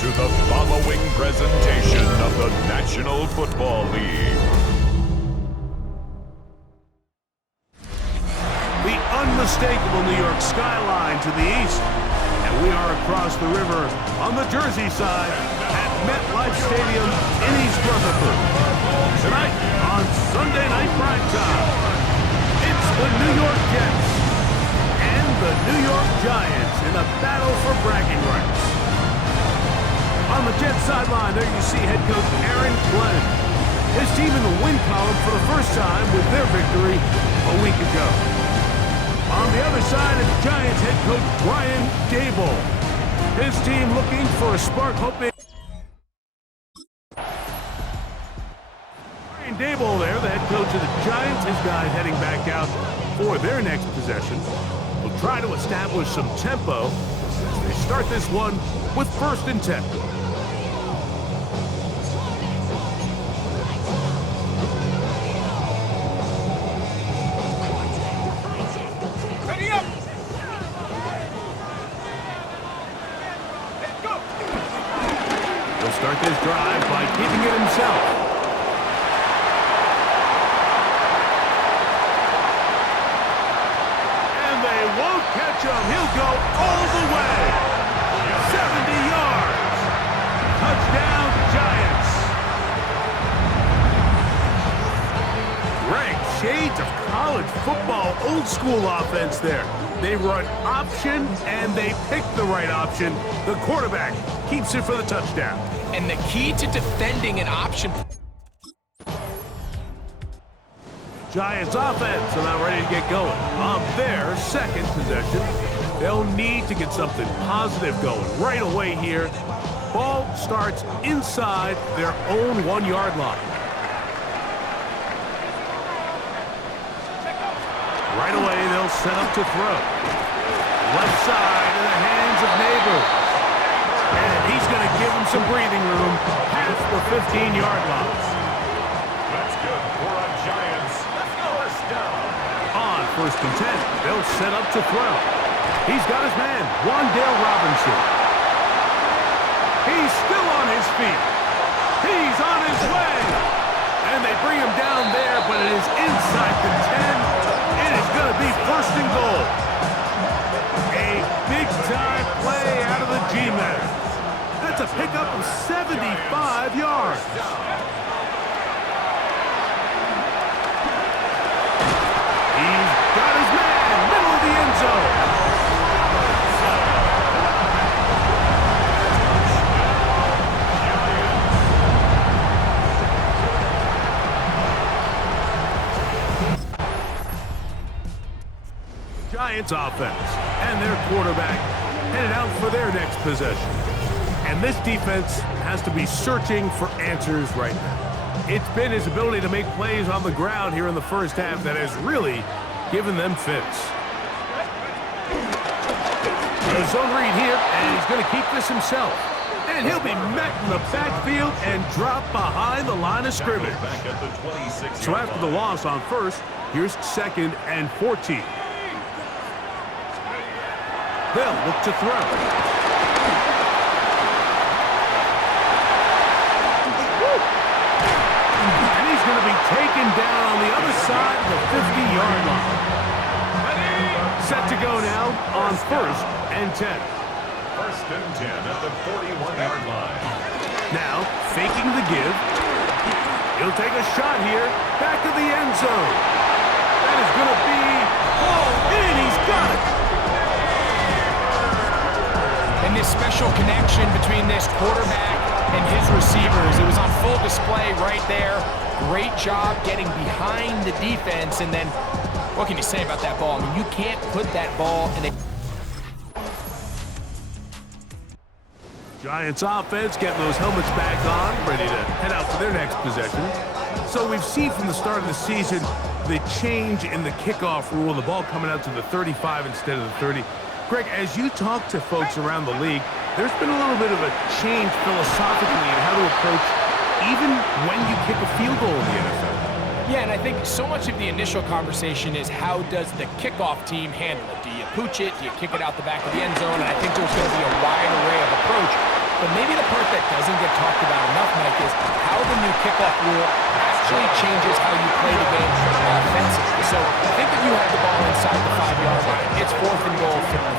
to the following presentation of the National Football League. The unmistakable New York skyline to the east, and we are across the river on the Jersey side at MetLife Stadium in East Rutherford. Tonight on Sunday Night Primetime, it's the New York Jets and the New York Giants in a battle for bragging rights. On the Jets sideline, there you see head coach Aaron Glenn. His team in the win column for the first time with their victory a week ago. On the other side is Giants head coach Brian Daboll. His team looking for a spark, hoping. Brian Daboll there, the head coach of the Giants. His guys heading back out for their next possession. Will try to establish some tempo as they start this one with 1st and 10. He'll start this drive by keeping it himself. And they won't catch him. He'll go all the way. 70 yards. Touchdown, Giants. Greg, shades of college football, old school offense there. They run option, and they pick the right option. The quarterback keeps it for the touchdown. And the key to defending an option. Giants offense are now ready to get going. On their second possession, they'll need to get something positive going right away here. Ball starts inside their own 1-yard line. Right away, they'll set up to throw. Left side in the hands of Neighbors. And he's going to give him some breathing room past the 15-yard line. That's good for a Giants first down. On 1st and 10, they'll set up to throw. He's got his man, Wan'Dale Robinson. He's still on his feet. He's on his way. And they bring him down there, but it is inside the 10. It is going to be 1st and goal. A big-time play out of the G-Men. That's a pickup of 75 yards. He's got his man, middle of the end zone. Giants offense and their quarterback headed out for their next possession. And this defense has to be searching for answers right now. It's been his ability to make plays on the ground here in the first half that has really given them fits. The zone read here, and he's going to keep this himself. And he'll be met in the backfield and drop behind the line of scrimmage. So after the loss on 1st, here's 2nd and 14. They'll look to throw. And he's going to be taken down on the other side of the 50-yard line. Set to go now on 1st and 10. 1st and 10 at the 41-yard line. Now, faking the give. He'll take a shot here. Back of the end zone. That is going to be all in. He's got it. And this special connection between this quarterback and his receivers, it was on full display right there. Great job getting behind the defense. And then, what can you say about that ball? I mean, you can't put that ball in a... Giants offense getting those helmets back on, ready to head out for their next possession. So we've seen from the start of the season the change in the kickoff rule, the ball coming out to the 35 instead of the 30. Greg, as you talk to folks around the league, there's been a little bit of a change philosophically in how to approach even when you kick a field goal in the NFL. Yeah, and I think so much of the initial conversation is how does the kickoff team handle it? Do you pooch it? Do you kick it out the back of the end zone? And I think there's going to be a wide array of approach. But maybe the part that doesn't get talked about enough, Mike, is how the new kickoff rule actually changes how you play the game offensively. So think if you had the ball inside the 5-yard line, it's 4th and goal from the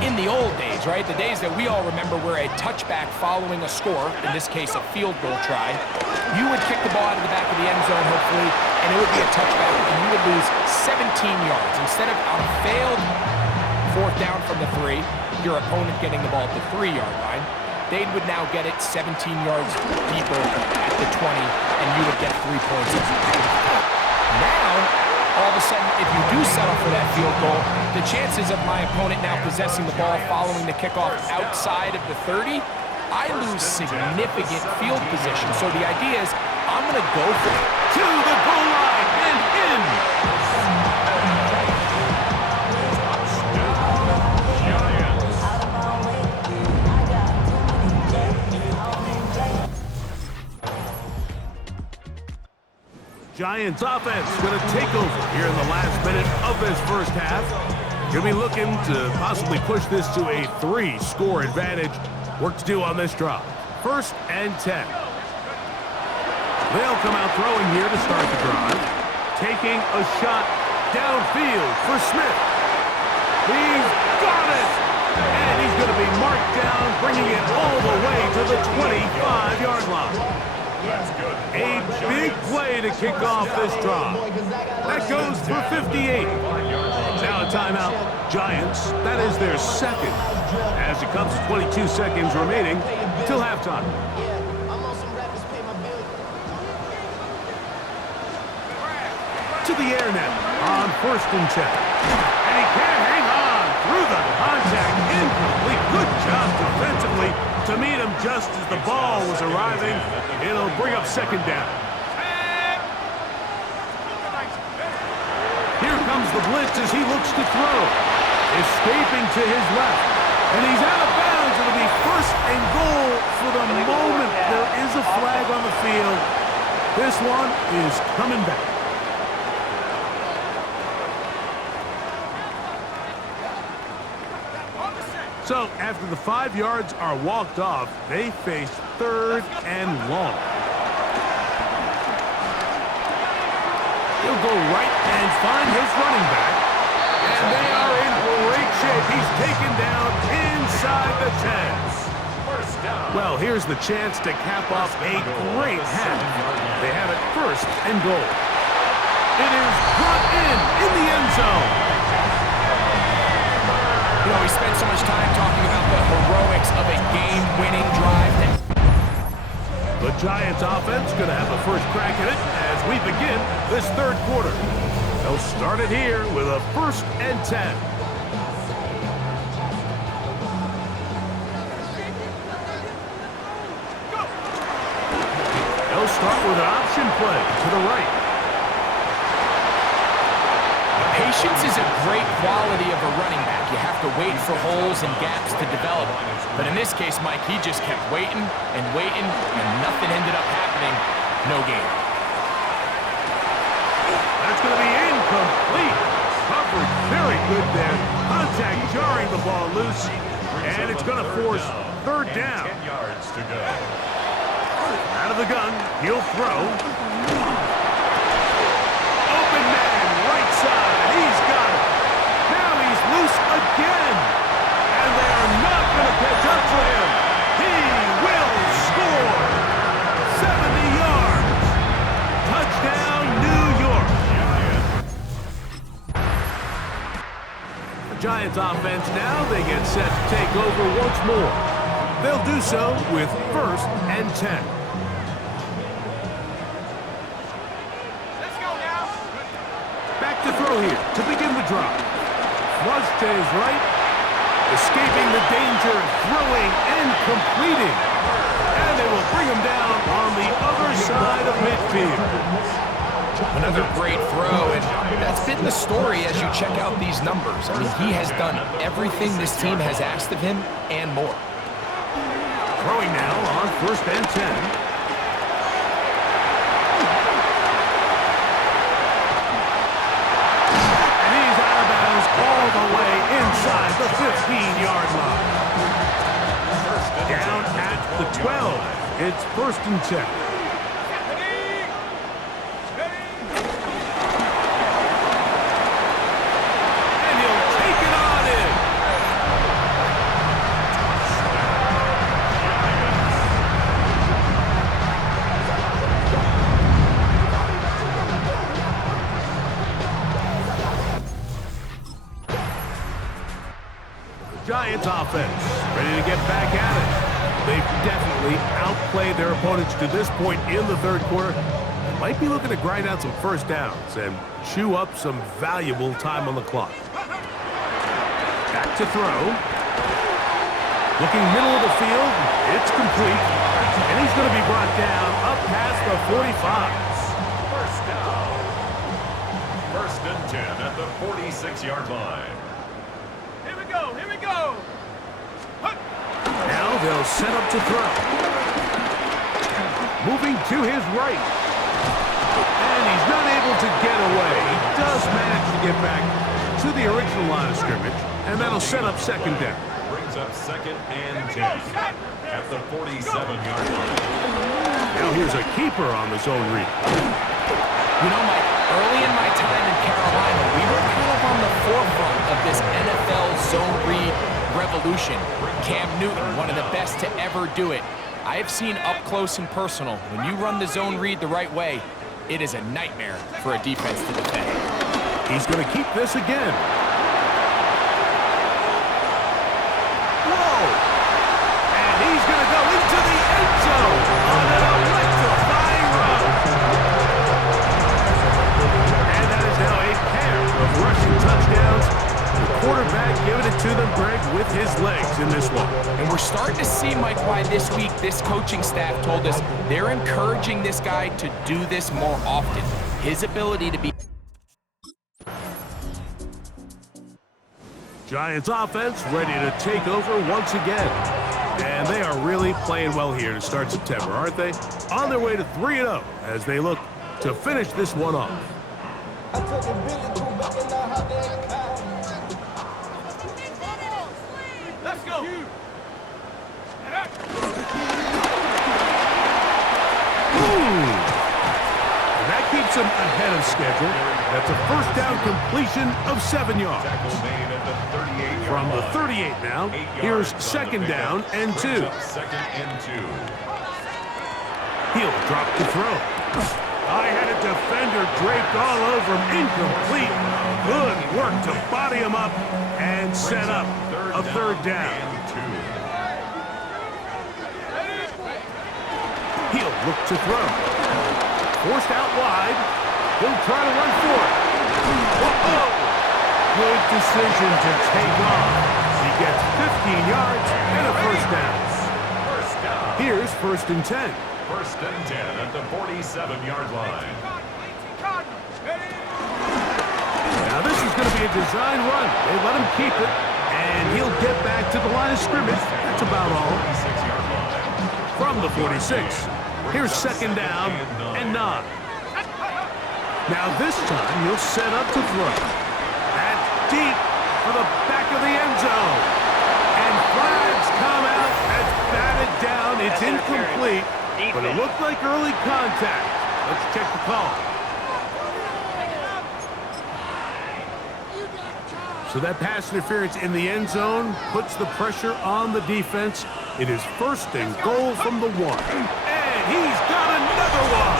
3. In the old days, right, the days that we all remember where a touchback following a score, in this case a field goal try, you would kick the ball out of the back of the end zone, hopefully, and it would be a touchback, and you would lose 17 yards. Instead of on a failed 4th down from the 3, your opponent getting the ball at the 3-yard line, they would now get it 17 yards deeper at the 20, and you would get 3 points. Now, all of a sudden, if you do settle for that field goal, the chances of my opponent now possessing the ball following the kickoff outside of the 30, I lose significant field position. So the idea is, I'm going to go for it. To the goal line and in. Giants offense going to take over here in the last minute of this first half. Going to be looking to possibly push this to a 3-score advantage. Work to do on this drive. 1st and 10. They'll come out throwing here to start the drive. Taking a shot downfield for Smith. He's got it! And he's going to be marked down, bringing it all the way to the 25-yard line. A big play to kick off this drive. That goes for 58. Now a timeout. Giants, that is their second. As it comes to 22 seconds remaining till halftime. To the air now on 1st and 10. And he can't hang on through the contact. Incomplete. Good job defensively to meet him just as the ball was arriving. It'll bring up 2nd down. Here comes the blitz as he looks to throw. Escaping to his left. And he's out of bounds. It'll be 1st and goal for the moment. There is a flag on the field. This one is coming back. So, after the 5 yards are walked off, they face 3rd and long. He'll go right and find his running back. And they are in great shape. He's taken down inside the 10. Well, here's the chance to cap off a great half. They have it 1st and goal. It is brought in the end zone. You know, we spent so much time talking about the heroics of a game-winning drive. The Giants offense going to have the first crack at it as we begin this 3rd quarter. They'll start it here with a 1st and 10. They'll start with an option play to the right. Patience is a great quality of a running back. You have to wait for holes and gaps to develop. But in this case, Mike, he just kept waiting and waiting, and nothing ended up happening. No gain. That's going to be incomplete. Coverage very good there. Contact jarring the ball loose, and it's going to force 3rd down. 10 yards to go. Out of the gun, he'll throw. Open man, right side. He's got it. Now he's loose again. And they are not going to catch up to him. He will score. 70 yards. Touchdown, New York. The Giants offense now, they get set to take over once more. They'll do so with 1st and 10. To throw here to begin the drive. Flush to his right. Escaping the danger, throwing and completing. And they will bring him down on the other side of midfield. Another great throw, and that's been the story as you check out these numbers. I mean, he has done everything this team has asked of him and more. Throwing now on 1st and 10. All the way inside the 15-yard line. Down It's 1st and 10. And he'll take it on in. Giants offense ready to get back at it. They've definitely outplayed their opponents to this point in the 3rd quarter. They might be looking to grind out some first downs and chew up some valuable time on the clock. Back to throw. Looking middle of the field. It's complete. And he's going to be brought down up past the 45. First down. 1st and 10 at the 46-yard line. Here we go. Here we go. Now they'll set up to throw. Moving to his right. And he's not able to get away. He does manage to get back to the original line of scrimmage, and that'll set up 2nd down. Brings up 2nd and 10 at the 47-yard line. Now here's a keeper on the zone read. You know, Mike, early in my time in Carolina, we were kind of on the forefront of this NFL zone read revolution. Cam Newton, one of the best to ever do it. I have seen up close and personal, when you run the zone read the right way, it is a nightmare for a defense to defend. He's going to keep this again. Whoa! And he's going to go into the end zone on an electrifying run. And that is now a pair of rushing touchdowns. The quarterback giving it to them, Greg, with his legs in this one. And we're starting to see, Mike, why this week this coaching staff told us they're encouraging this guy to do this more often. His ability to be... Giants offense ready to take over once again. And they are really playing well here to start September, aren't they? On their way to 3-0 as they look to finish this one off. Let's go! And that keeps them ahead of schedule. That's a 1st down completion of 7 yards. From the 38 now, here's 2nd down and 2. 2nd and 2. He'll drop to throw. I had a defender draped all over him. Incomplete. Good work to body him up and set up a 3rd down. He'll look to throw. Forced out wide. He'll try to run for it. Whoa! Good decision to take off. He gets 15 yards and a 1st down. Here's 1st and 10. 1st and 10 at the 47-yard line. Now this is going to be a design run. They let him keep it, and he'll get back to the line of scrimmage. That's about all. From the 46, here's 2nd down and 9. Now this time he'll set up to throw. That's deep for the back of the end zone. And flags come out. That's batted down. It's incomplete, but it looked like early contact. Let's check the call. So that pass interference in the end zone puts the pressure on the defense. It is 1st and goal from the 1. And he's got another one.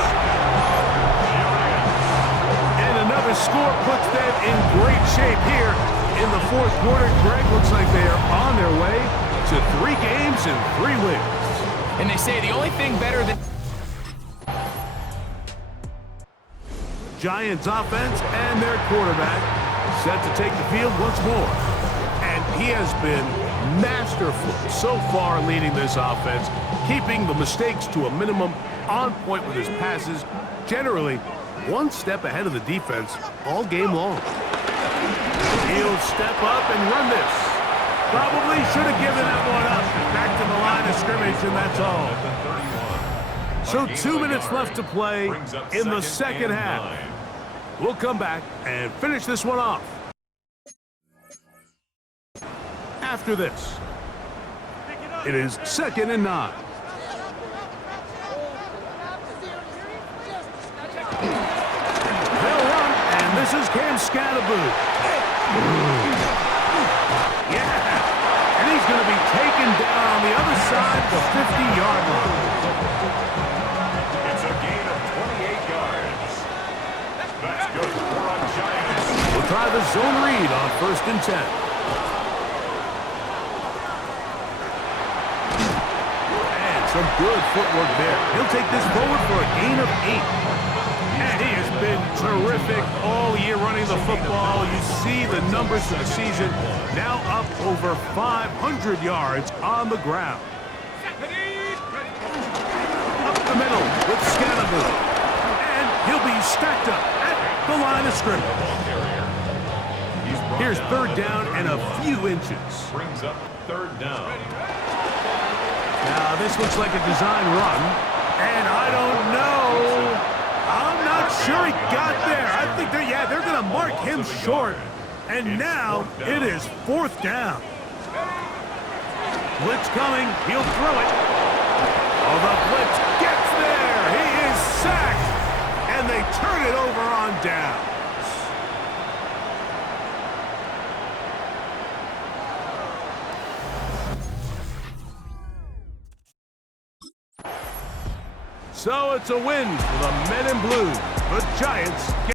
And another score puts them in great shape here in the 4th quarter. Greg, looks like they are on their way to 3 games and 3 wins. And they say the only thing better than... Giants offense and their quarterback set to take the field once more. And he has been masterful so far leading this offense, keeping the mistakes to a minimum, on point with his passes, generally one step ahead of the defense all game long. He'll step up and run this. Probably should have given that one up. Back to the line of scrimmage, and that's all. So 2 minutes left to play in the 2nd half. We'll come back and finish this one off after this. It is 2nd and 9. This is Cam Scatterboo. Yeah. And he's going to be taken down on the other side of the 50-yard line. It's a gain of 28 yards. That's good for a Giants. We'll try the zone read on 1st and 10. Some good footwork there. He'll take this forward for a gain of 8. And he has been terrific all year running the football. You see the numbers for the season. Now up over 500 yards on the ground. Up the middle with Scatterboo. And he'll be stacked up at the line of scrimmage. Here's 3rd down and a few inches. Brings up 3rd down. Now, this looks like a design run, and I don't know. I'm not sure he got there. I think they're going to mark him short. And now it is 4th down. Blitz coming. He'll throw it. Oh, the blitz gets there. He is sacked, and they turn it over on down. So it's a win for the Men in Blue. The Giants